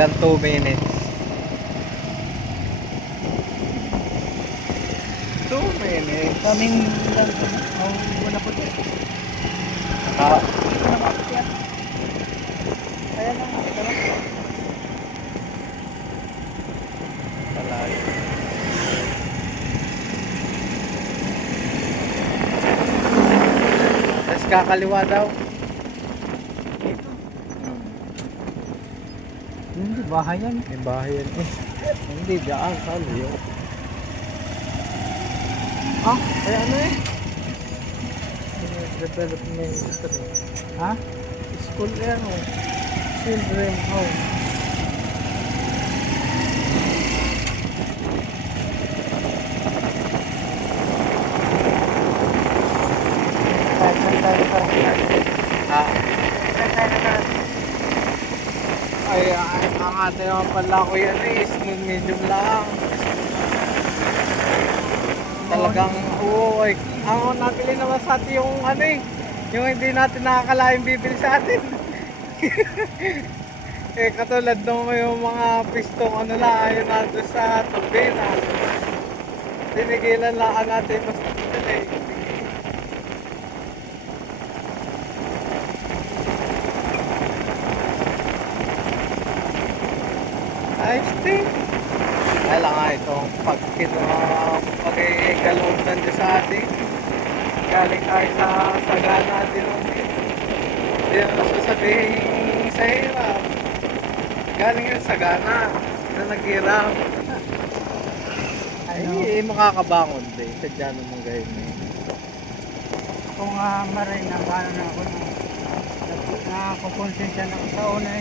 Hanggang 2 minutes. 2 minutes. Kaming lang ko. Oh, wala po din. Ah, Wala maakyat. Kaya lang, ito lang. talaga. Tapos kakaliwa daw. Hindi, bahay yan. May bahay yan eh. Hindi, daan. Saliyo. Ah, kaya ano eh? Development ito rin. Ha? School yan oh. Children home. Saan tayo pa? Ah, Saan tayo na? ang ate naman pala ko yan eh. Smooth medium lang. Talagang, oo, ay, ang nabili naman sa atin yung ano eh, yung hindi natin nakakalaing bibili sa atin. Eh, katulad nung yung mga pistong ano lang, ayun na doon sa turbina. Tinigilan lang natin mas eh. Ayos din. Kaya lang nga itong pag-ikaloob nandiyo sa atin. Galing tayo sa sagana din nun eh. Hindi naman sasabihin sa hirap. Galing yung sagana na naghirap. Ay, Ano? makakabangon din. Sadya naman gayon eh. Kung marin na gano'n ako na kukonsensya na ako sa una eh.